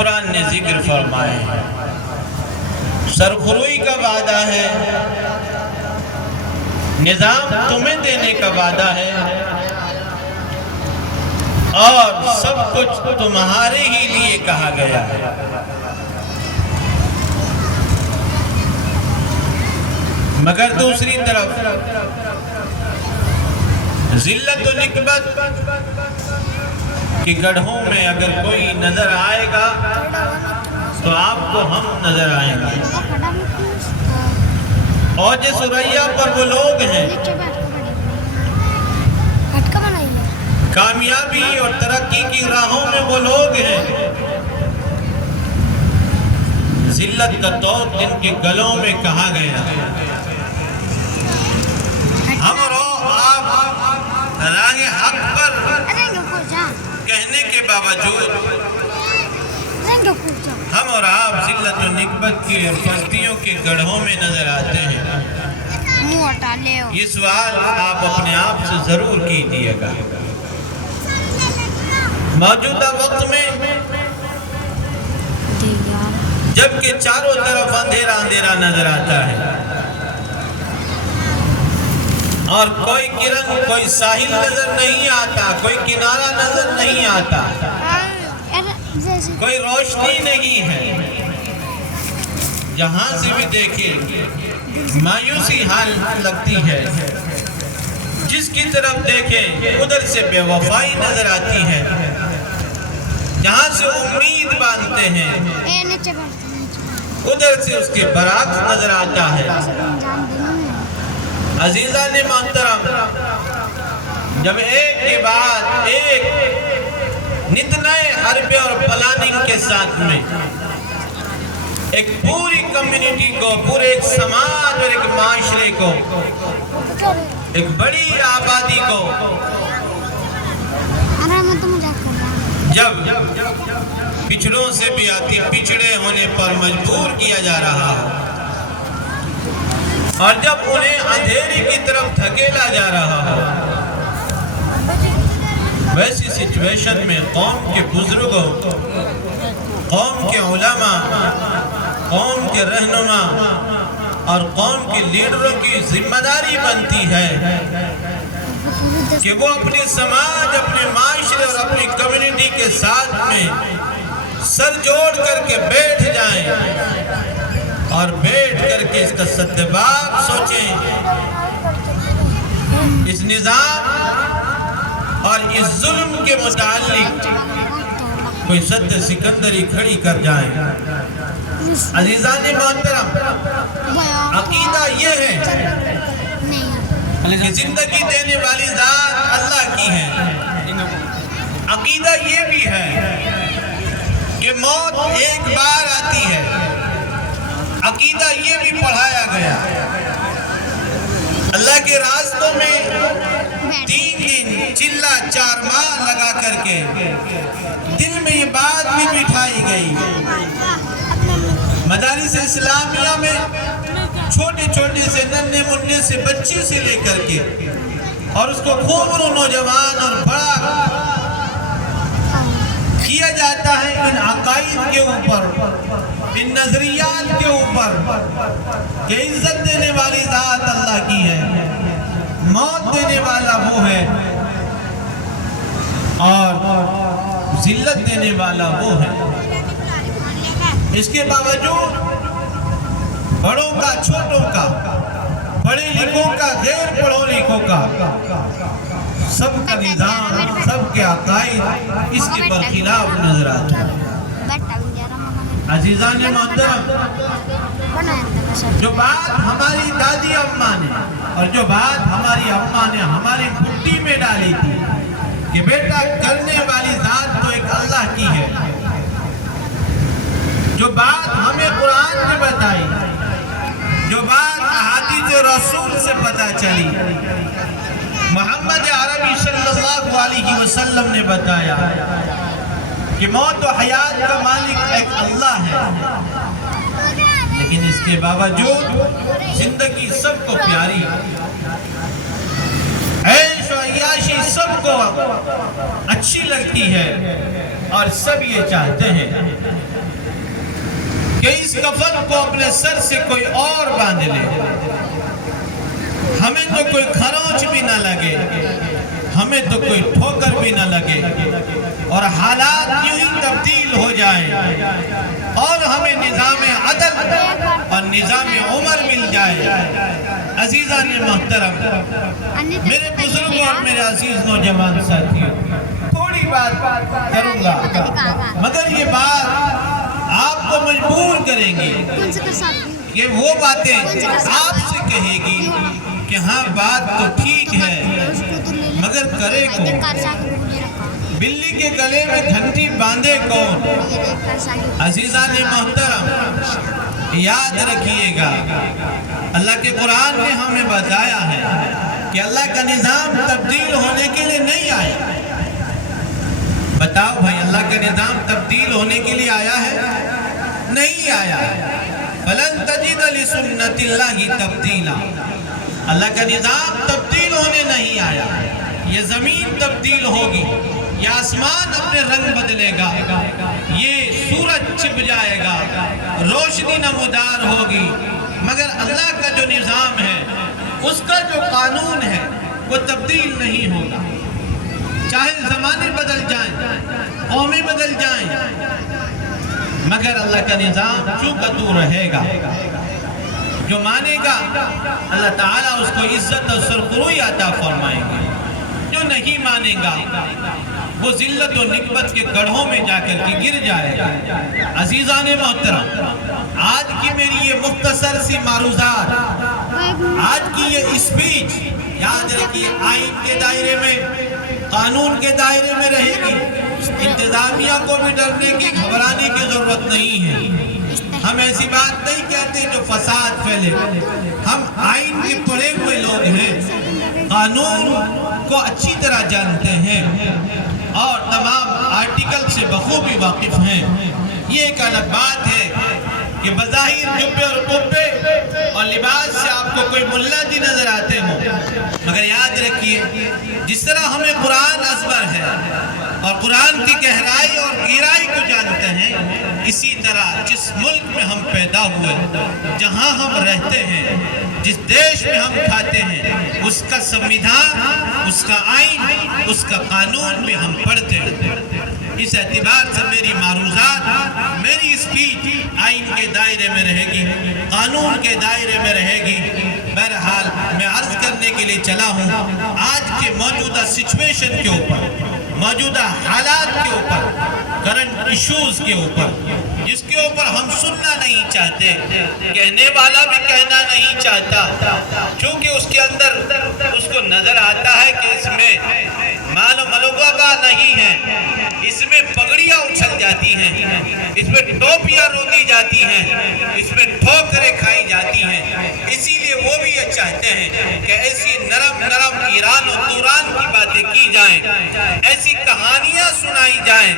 قرآن نے ذکر فرمائے سرخروئی کا وعدہ ہے، نظام تمہیں دینے کا وعدہ ہے، اور سب کچھ تمہارے ہی لیے کہا گیا ہے۔ مگر دوسری طرف ذلت و نکبت کی گڑھوں میں اگر کوئی نظر آئے گا تو آپ کو ہم نظر آئیں گے۔ اوج ثریا پر وہ لوگ ہیں، کامیابی اور ترقی کی راہوں میں وہ لوگ ہیں، ذلت کا دور جن کے گلوں میں کہا گیا۔ ہم اور آپ راہ حق پر کہنے کے باوجود ہم اور آپ ذلت و نکبت کی اور پستیوں کے گڑھوں میں نظر آتے ہیں۔ یہ سوال آپ اپنے آپ سے ضرور کیجیے گا۔ موجودہ وقت میں جبکہ چاروں طرف اندھیرا اندھیرا نظر آتا ہے اور کوئی کرن، کوئی ساحل نظر نہیں آتا، کوئی کنارہ نظر نہیں آتا، کوئی روشنی نہیں ہے، جہاں سے بھی دیکھیں مایوسی حال لگتی ہے، جس کی طرف دیکھیں ادھر سے بے وفائی نظر آتی ہے، جہاں سے امید باندھتے ہیں ادھر سے اس کے برعکس نظر آتا ہے۔ عزیزان محترم، جب ایک کے بعد ایک نت نئے حربے اور پلاننگ کے ساتھ میں ایک پوری کمیونٹی کو، پورے ایک سماج اور ایک معاشرے کو، ایک بڑی آبادی کو جب پچھڑوں سے بھی آتی پچھڑے ہونے پر مجبور کیا جا رہا ہو، اور جب انہیں اندھیرے کی طرف دھکیلا جا رہا ہو، ویسی سچویشن میں قوم کے بزرگوں، قوم کے علماء، قوم کے رہنما اور قوم کے لیڈروں کی ذمہ داری بنتی ہے کہ وہ اپنے سماج، اپنے معاشرے اور اپنی کمیونٹی کے ساتھ میں سر جوڑ کر کے بیٹھ جائیں اور بیٹھ کر کے اس کا سدباب سوچیں، اس نظام اور اس ظلم کے متعلق کوئی سد سکندری کھڑی کر جائیں۔ عزیزان محترم، عقیدہ یہ ہے کہ زندگی دینے والی ذات اللہ کی ہے، عقیدہ یہ بھی ہے کہ موت ایک بار آتی ہے، عقیدہ یہ بھی پڑھایا گیا۔ اللہ کے راستوں میں 3 دن چلا 4 ماہ لگا کر کے دل میں یہ بات بھی بٹھائی گئی۔ مدارس اسلامیہ میں چھوٹے چھوٹے سے ننھے منھے سے بچے سے لے کر کے اور اس کو خوب نوجوان اور بڑا کیا جاتا ہے ان عقائد کے اوپر، ان نظریات کے اوپر کہ عزت دینے والی ذات اللہ کی ہے، موت دینے والا وہ ہے اور ذلت دینے والا وہ ہے۔ اس کے باوجود بڑوں کا، چھوٹوں کا، پڑھے لکھوں کا، غیر پڑھوں لکھوں کا، سب کا نظام، سب کے عقائد اس کے برخلاف نظر آتا ہے۔ عزیزان محترم، جو بات ہماری دادی اماں نے اور جو بات ہماری اماں نے ہماری بھٹی میں ڈالی تھی کہ بیٹا کرنے والی ذات تو ایک اللہ کی ہے، جو بات ہمیں قرآن نے بتائی، جو بات احادیث رسول سے پتہ چلی، محمد عربی صلی اللہ علیہ وسلم نے بتایا کہ موت و حیات کا مالک ایک اللہ ہے، لیکن اس کے باوجود زندگی سب کو پیاری، عیش و عیاشی سب کو اچھی لگتی ہے، اور سب یہ چاہتے ہیں کہ اس کفن کو اپنے سر سے کوئی اور باندھ لے، ہمیں تو کوئی کھروچ بھی نہ لگے، ہمیں تو کوئی ٹھوکر بھی نہ لگے، اور حالات یوں ہی تبدیل ہو جائیں اور ہمیں نظام عدل اور نظام عمر مل جائے۔ عزیزان محترم، میرے بزرگ اور میرے عزیز نوجوان ساتھیوں، تھوڑی بات کروں گا مگر یہ بات آپ کو مجبور کریں گی کہ وہ باتیں آپ سے کہے گی کہ ہاں بات تو ٹھیک ہے مگر کرے کون؟ بلی کے گلے میں گھنٹی باندھے کون؟ عزیزان محترم، یاد رکھیے گا اللہ کے قرآن نے ہمیں بتایا ہے کہ اللہ کا نظام تبدیل ہونے کے لیے نہیں آیا۔ بتاؤ بھائی، اللہ کا نظام تبدیل ہونے کے لیے آیا ہے؟ نہیں آیا۔ فَلَن تَجِدَ لِسُنَّتِ اللَّهِ تَبْدِيلًا، اللہ کا نظام تبدیل ہونے نہیں آیا۔ یہ زمین تبدیل ہوگی، یہ آسمان اپنے رنگ بدلے گا، یہ سورج چھپ جائے گا، روشنی نمودار ہوگی، مگر اللہ کا جو نظام ہے، اس کا جو قانون ہے وہ تبدیل نہیں ہوگا۔ چاہے زمانے بدل جائیں، قومیں بدل جائیں، مگر اللہ کا نظام چونکہ تو رہے گا۔ جو مانے گا اللہ تعالیٰ اس کو عزت اور سرخروئی عطا فرمائیں گے، جو نہیں مانے گا وہ ذلت و نکبت کے گڑھوں میں جا کر کے گر جائے گا۔ عزیزان محترم، آج کی میری یہ مختصر سی معروضات، آج کی یہ اسپیچ یاد رکھیے آئین کے دائرے میں، قانون کے دائرے میں رہے گی۔ انتظامیہ کو بھی ڈرنے کی، گھبرانے کی ضرورت نہیں ہے۔ ہم ایسی بات نہیں کہتے جو فساد پھیلے، ہم آئین کے پڑھے ہوئے لوگ ہیں، قانون کو اچھی طرح جانتے ہیں اور تمام آرٹیکل سے بخوبی واقف ہیں۔ یہ ایک الگ بات ہے کہ بظاہر جبے اور قبے اور لباس سے آپ کو کوئی ملا جی نظر آتے ہوں، مگر یاد رکھیے جس طرح ہمیں قرآن ازبر ہے اور قرآن کی گہرائی اور گہرائی کو جانتے ہیں، اسی طرح جس ملک میں ہم پیدا ہوئے، جہاں ہم رہتے ہیں، جس دیش میں ہم کھاتے ہیں، اس کا سمویدھان، اس کا آئین، اس کا قانون بھی ہم پڑھتے ہیں۔ اس اعتبار سے میری معروضات، میری اسپیچ آئین کے دائرے میں رہے گی، قانون کے دائرے میں رہے گی۔ بہرحال میں عرض کرنے کے لیے چلا ہوں آج کے موجودہ سچویشن کے اوپر، موجودہ حالات کے اوپر، کرنٹ ایشوز کے اوپر، جس کے اوپر ہم سننا نہیں چاہتے، کہنے والا بھی کہنا نہیں چاہتا، چونکہ اس کے اندر اس کو نظر آتا ہے کہ اس میں مال و ملوگا نہیں ہے، اس میں پگڑیاں اچھل جاتی ہیں، اس میں ٹوپیاں روکی جاتی ہیں، اس میں ٹھوکریں کھائی جاتی ہیں۔ اسی لیے وہ بھی یہ چاہتے ہیں کہ ایسی نرم نرم ایران و توران کی باتیں کی جائیں، ایسی کہانیاں سنائی جائیں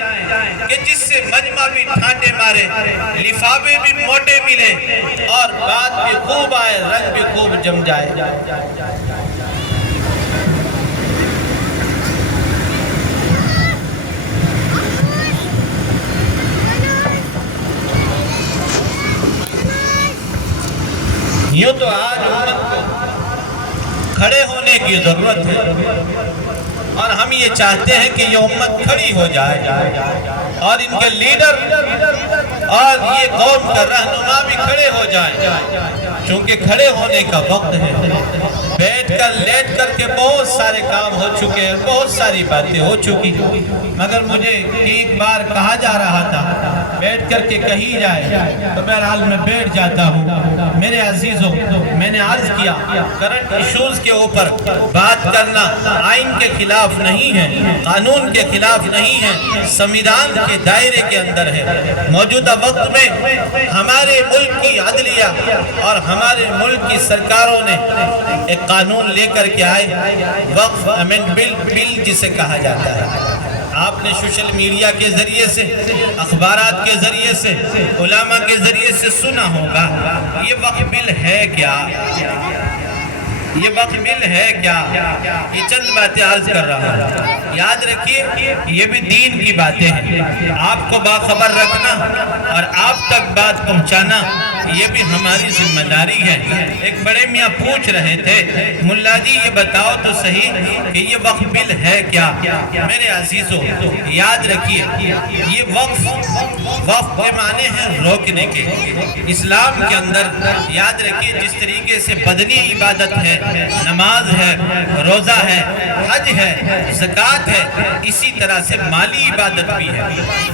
کہ جس سے مجمع بھی ٹھانڈے مارے، لفافے بھی موٹے ملے اور بات بھی خوب آئے، رنگ بھی خوب جم جائے۔ یوں تو آج امت کو کھڑے ہونے کی ضرورت ہے اور ہم یہ چاہتے ہیں کہ یہ امت کھڑی ہو جائے اور ان کے لیڈر اور یہ قوم کا رہنما بھی کھڑے ہو جائیں، چونکہ کھڑے ہونے کا وقت ہے۔ بیٹھ کر لیٹ کر کے بہت سارے کام ہو چکے ہیں، بہت ساری باتیں ہو چکی، مگر مجھے ایک بار کہا جا رہا تھا بیٹھ کر کے کہی جائے، تو بہرحال میں بیٹھ جاتا ہوں۔ میرے عزیزوں، میں نے عرض کیا کرنٹ ایشوز کے اوپر بات کرنا آئین کے خلاف نہیں ہے، قانون کے خلاف نہیں ہے، سمویدھان کے دائرے کے اندر ہے۔ موجودہ وقت میں ہمارے ملک کی عدلیہ اور ہمارے ملک کی سرکاروں نے ایک قانون لے کر کے آئے، وقف امینڈ بل جسے کہا جاتا ہے۔ آپ نے سوشل میڈیا کے ذریعے سے، اخبارات کے ذریعے سے، علماء کے ذریعے سے سنا ہوگا، یہ وقف بل ہے کیا؟ یہ وقبل ہے کیا؟ یہ چند باتیں عرض کر رہا ہوں، یاد رکھیے یہ بھی دین کی باتیں ہیں، آپ کو باخبر رکھنا اور آپ تک بات پہنچانا یہ بھی ہماری ذمہ داری ہے۔ ایک بڑے میاں پوچھ رہے تھے، ملا جی یہ بتاؤ تو صحیح کہ یہ وقبل ہے کیا؟ میرے عزیزوں یاد رکھیے یہ وقف کے معنی ہیں روکنے کے۔ اسلام کے اندر یاد رکھیے جس طریقے سے بدنی عبادت ہے، نماز ہے، روزہ ہے، حج ہے، زکوٰۃ ہے، اسی طرح سے مالی عبادت بھی ہے۔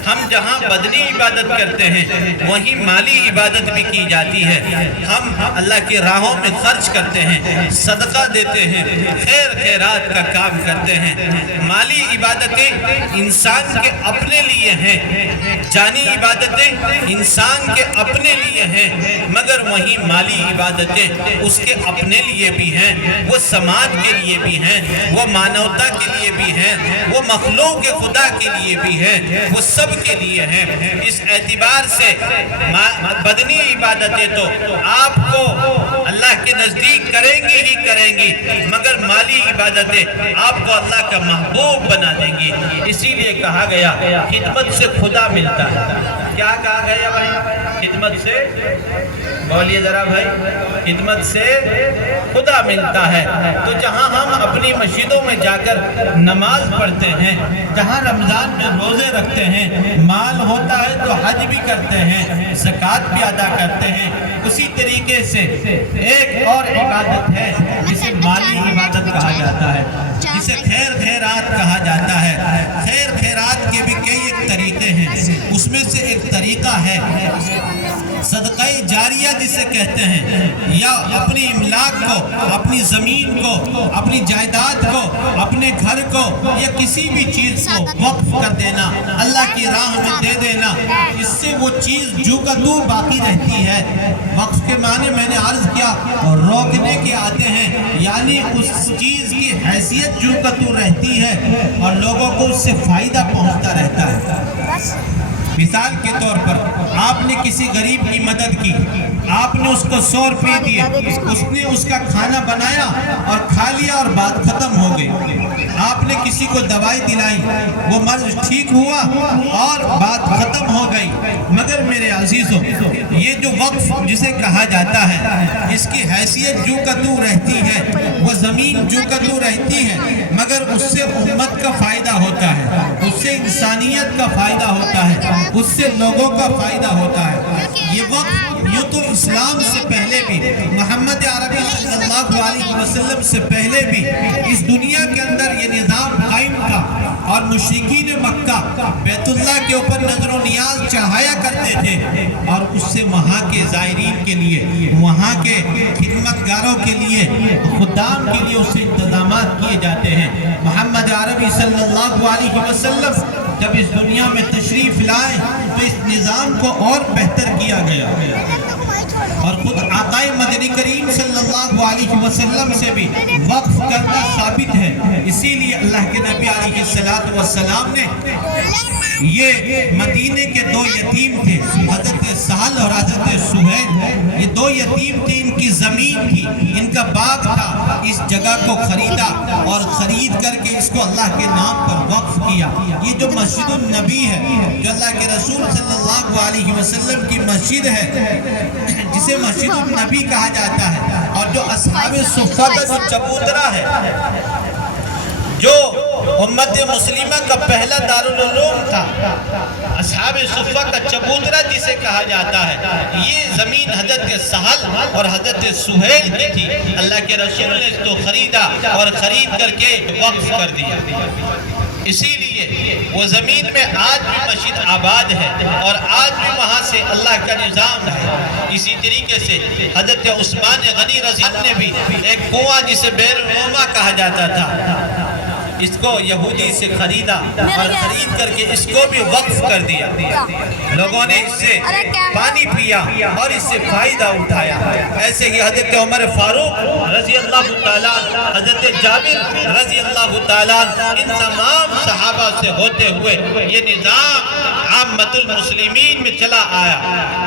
ہم جہاں بدنی عبادت کرتے ہیں وہیں مالی عبادت بھی کی جاتی ہے۔ ہم اللہ کی راہوں میں خرچ کرتے ہیں، صدقہ دیتے ہیں، خیر خیرات کا کام کرتے ہیں۔ مالی عبادتیں انسان کے اپنے لیے ہیں، جانی عبادتیں انسان کے اپنے لیے ہیں، مگر وہیں مالی عبادتیں اس کے اپنے لیے بھی ہیں، وہ سماج کے لیے بھی ہیں، وہ مانوتا کے لیے بھی ہیں، وہ مخلوق خدا کے لیے بھی ہیں، وہ سب کے لیے ہیں۔ اس اعتبار سے بدنی عبادتیں تو آپ کو اللہ کے نزدیک کریں گی ہی کریں گی، مگر مالی عبادتیں آپ کو اللہ کا محبوب بنا دیں گی۔ اسی لیے کہا گیا خدمت سے خدا ملتا ہے۔ کیا کہا گیا بھائی؟ خدمت سے، بولیے ذرا بھائی، خدمت سے خدا ملتا ہے۔ تو جہاں ہم اپنی مسجدوں میں جا کر نماز پڑھتے ہیں، جہاں رمضان میں روزے رکھتے ہیں، مال ہوتا ہے تو حج بھی کرتے ہیں، زکوٰۃ بھی ادا کرتے ہیں، اسی طریقے سے ایک اور عبادت ہے جسے مالی عبادت کہا جاتا ہے، جسے خیر خیرات کہا جاتا ہے۔ خیر خیرات کے بھی کئی ایک طریقے ہیں، اس میں سے ایک طریقہ ہے صدقہ جاریہ جسے کہتے ہیں، یا اپنی املاک کو، اپنی زمین کو، اپنی جائیداد کو، اپنے گھر کو یا کسی بھی چیز کو وقف کر دینا، اللہ کی راہ میں دے دینا، اس سے وہ چیز جو کا تو باقی رہتی ہے۔ وقف کے معنی میں نے عرض کیا روکنے کے آتے ہیں، یعنی اس چیز کی حیثیت جو کا تو رہتی ہے اور لوگوں کو اس سے فائدہ پہنچتا رہتا ہے۔ مثال کے طور پر آپ نے کسی غریب کی مدد کی، آپ نے اس کو 100 روپے دیے، اس نے اس کا کھانا بنایا اور کھا لیا اور بات ختم ہو گئی۔ آپ نے کسی کو دوائی دلائی، وہ مرض ٹھیک ہوا اور بات ختم ہو گئی۔ مگر میرے عزیزوں یہ جو وقف جسے کہا جاتا ہے اس کی حیثیت جو کا تو رہتی ہے، وہ زمین جو کا تو رہتی ہے، مگر اس سے امت کا فائدہ ہوتا ہے، اس سے انسانیت کا فائدہ ہوتا ہے، اس سے لوگوں کا فائدہ ہوتا ہے۔ یہ وقت یوں تو اسلام سے پہلے بھی، محمد عربی صلی اللہ علیہ وسلم سے پہلے بھی اس دنیا کے اندر یہ نظام قائم تھا، اور مشرکین مکہ بیت اللہ کے اوپر نظر و نیاز چڑھایا کرتے تھے، اور اس سے وہاں کے زائرین کے لیے، وہاں کے خدمتگاروں کے لیے، خدام کے لیے اس سے انتظامات کیے جاتے ہیں۔ محمد عربی صلی اللہ علیہ وسلم جب اس دنیا میں تشریف لائے تو اس نظام کو اور بہتر کیا گیا، اور خود آقا مدنی کریم صلی اللہ علیہ وسلم سے بھی وقف کرنا ثابت ہے۔ اسی لیے اللہ کے نبی علیہ السلام نے یہ مدینے کے 2 یتیم تھے، حضرت سہل اور حضرت سہیل، یہ 2 یتیم تھے، ان کی زمین تھی، ان کا باغ تھا، اس جگہ کو خریدا اور خرید کر کے اس کو اللہ کے نام پر وقف کیا۔ یہ جو مسجد النبی ہے، جو اللہ کے رسول صلی اللہ علیہ وسلم کی مسجد ہے، جسے مسجد النبی کہا جاتا ہے، اور جو اصحاب صفہ کا جو چبوترا ہے، جو امت مسلمہ کا پہلا دارالعلوم تھا، اصحاب صفہ کا چبوترا جسے کہا جاتا ہے، یہ زمین حضرت سہل اور حضرت سہیل کی تھی۔ اللہ کے رسول نے اس کو خریدا اور خرید کر کے وقف کر دیا۔ اسی لیے وہ زمین میں آج بھی مسجد آباد ہے، اور آج بھی وہاں سے اللہ کا نظام ہے۔ اسی طریقے سے حضرت عثمان غنی رضی اللہ عنہ نے بھی ایک کنواں جسے بئر روما کہا جاتا تھا، اس کو یہودی سے خریدا اور خرید کر کے اس کو بھی وقف کر دیا۔ لوگوں نے اس سے پانی پیا اور اس سے فائدہ اٹھایا۔ ایسے ہی حضرت عمر فاروق رضی اللہ تعالیٰ، حضرت جابر رضی اللہ تعالیٰ، ان تمام صحابہ سے ہوتے ہوئے یہ نظام عامت المسلمین میں چلا آیا۔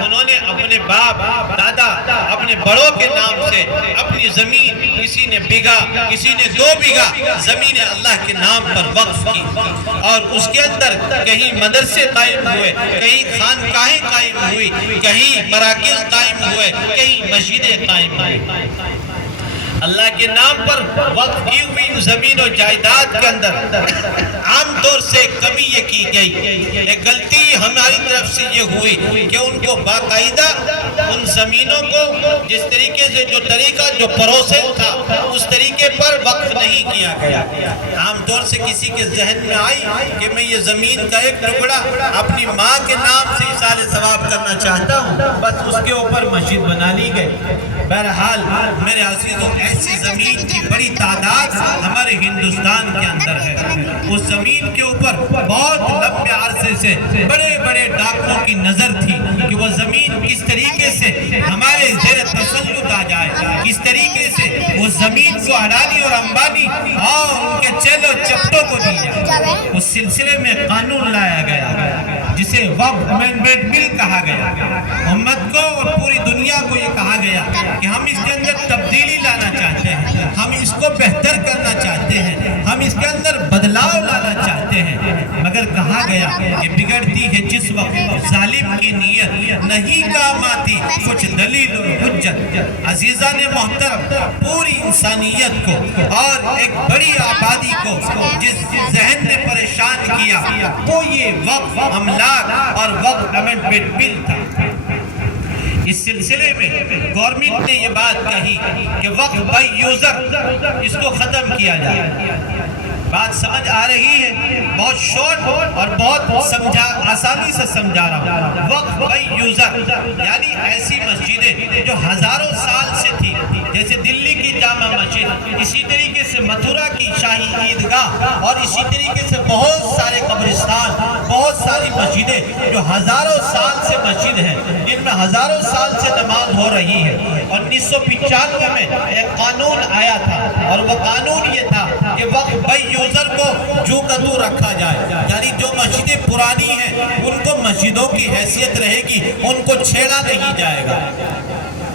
انہوں نے اپنے باپ، دادا، اپنے بڑوں کے نام سے اپنی زمین اس کسی نے بیگھا، کسی نے 2 بیگھا زمین اللہ کے نام پر وقف کی، اور اس کے اندر کہیں مدرسے قائم ہوئے، کہیں خانقاہیں قائم ہوئی، کہیں مراکز قائم ہوئے، کہیں مسجدیں قائم ہوئی۔ اللہ کے نام پر وقف کی ہوئی زمین و جائیداد کے اندر عام طور سے کمی یہ کی گئی، ایک غلطی ہماری طرف سے یہ ہوئی کہ ان کو باقاعدہ ان زمینوں کو جس طریقے سے جو طریقہ جو پروسیس تھا اس طریقے پر وقف نہیں کیا گیا۔ عام طور سے کسی کے ذہن میں آئی کہ میں یہ زمین کا ایک ٹکڑا اپنی ماں کے نام سے ایصال ثواب کرنا چاہتا ہوں، بس اس کے اوپر مسجد بنا لی گئی۔ بہرحال میرے عزیزوں، ایسی زمین کی بڑی تعداد ہمارے ہندوستان کے اندر ہے۔ اس زمین کے اوپر بہت لمبے عرصے سے بڑے بڑے ڈاکٹروں کی نظر تھی کہ وہ زمین کس طریقے سے ہمارے زیر تسلط آ جائے، کس طریقے سے وہ زمین کو اڈانی اور امبانی اور ان کے چیلوں چپٹوں کو دی جائے۔ اس سلسلے میں قانون لایا گیا جسے وقف امینڈمنٹ بل کہا گیا۔ امت کو اور پوری دنیا کو یہ کہا گیا کہ ہم اس کے اندر تبدیلی لانا چاہتے ہیں، ہم اس کو بہتر کرنا چاہتے ہیں، ہم اس کے اندر بدلاؤ لانا چاہتے ہیں، مگر کہا گیا کہ بگڑتی ہے جس وقت ظالم کی نیت، نہیں کام آتی کچھ دلیل و حجت۔ عزیزان محترم، پوری انسانیت کو اور ایک بڑی آبادی کو جس ذہن نے پریشان کیا وہ یہ وقف املاک اور وقف امینڈمنٹ بل تھا۔ اس سلسلے میں گورنمنٹ نے یہ بات کہی کہ وقف بائی یوزر اس کو ختم کیا جائے۔ بات سمجھ آ رہی ہے؟ بہت شارٹ اور بہت آسانی سے سمجھا رہا ہوں۔ وقف بائی یوزر یعنی ایسی مسجدیں جو ہزاروں سال سے تھی، جیسے دلی کی جامع مسجد، اسی طریقے سے متھرا کی شاہی عیدگاہ، اور اسی طریقے سے بہت سارے قبرستان، بہت ساری مسجدیں جو ہزاروں سال سے مسجد ہیں، جن میں ہزاروں سال سے نماز ہو رہی ہے۔ 1995 میں ایک قانون آیا تھا، اور وہ قانون یہ تھا کہ وقف بائی یوزر کو جو کدو رکھا جائے، یعنی جو مسجدیں پرانی ہیں ان کو مسجدوں کی حیثیت رہے گی، ان کو چھیڑا نہیں جائے گا،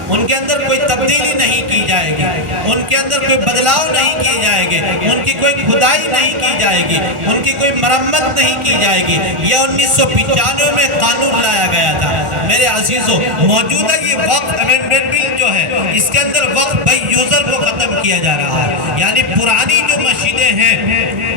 ان کے اندر کوئی تبدیلی نہیں کی جائے گی، ان کے اندر کوئی بدلاؤ نہیں کیے جائے گے، ان کی کوئی کھدائی نہیں کی جائے گی، ان کی کوئی مرمت نہیں کی جائے گی۔ یہ 1995 میں قانون لایا گیا تھا۔ میرے عزیزوں، موجودہ یہ وقف امینڈمنٹ بل جو ہے اس کے اندر وقف بائی یوزر کو ختم کیا جا رہا ہے، یعنی پرانی جو مسجدیں ہیں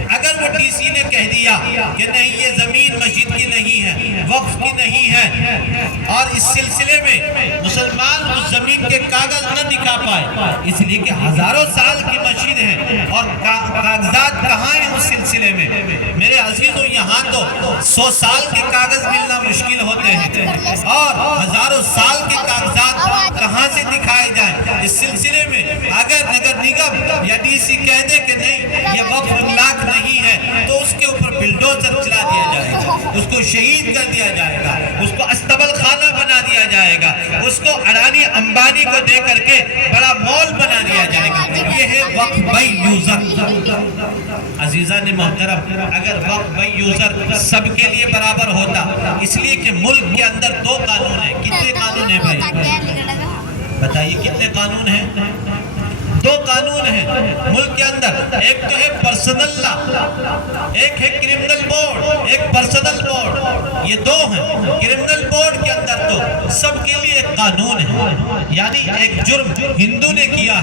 اگر وہ ٹی سی نے کہہ دیا کہ نہیں یہ زمین مسجد کی نہیں ہے، وقف کی نہیں ہے، اور اس سلسلے میں مسلمان اس زمین کے کاغذ نہ دکھا پائے، اس لیے کہ ہزاروں سال کی مسجد ہے اور کاغذات کہاں ہیں اس سلسلے میں؟ میرے عزیزوں، یہاں تو 100 سال کے کاغذ ملنا مشکل ہوتے ہیں، اور ہزاروں سال کے کاغذات کہاں سے دکھائے جائیں؟ اس سلسلے میں اگر نگر نگم یا ڈی سی کہہ دے کہ نہیں یہ وقف املاک نہیں ہے تو اس کے اوپر بلڈوزر چلا دیا جائے گا، اس کو شہید کر دیا جائے گا، اس کو استبل خانہ بنا دیا جائے گا، اس کو اڈانی امبانی کو دے کر کے بڑا مال بنا دیا جائے گا۔ یہ ہے وقف بائی یوزر۔ عزیزان محترم، اگر وقف بائی یوزر سب کے لیے برابر ہوتا، اس لیے کہ ملک کے اندر 2 قانون ہیں۔ کتنے قانون ہیں بھائی؟ بتائیے کتنے قانون ہیں؟ 2 قانون ہیں ملک کے اندر، ایک تو ہے پرسنل لا، ایک ہے کرمنل بورڈ، ایک پرسنل بورڈ، یہ 2 ہیں۔ کرمنل بورڈ کے اندر تو سب کے لیے ایک قانون ہے، یعنی ایک جرم ہندو نے کیا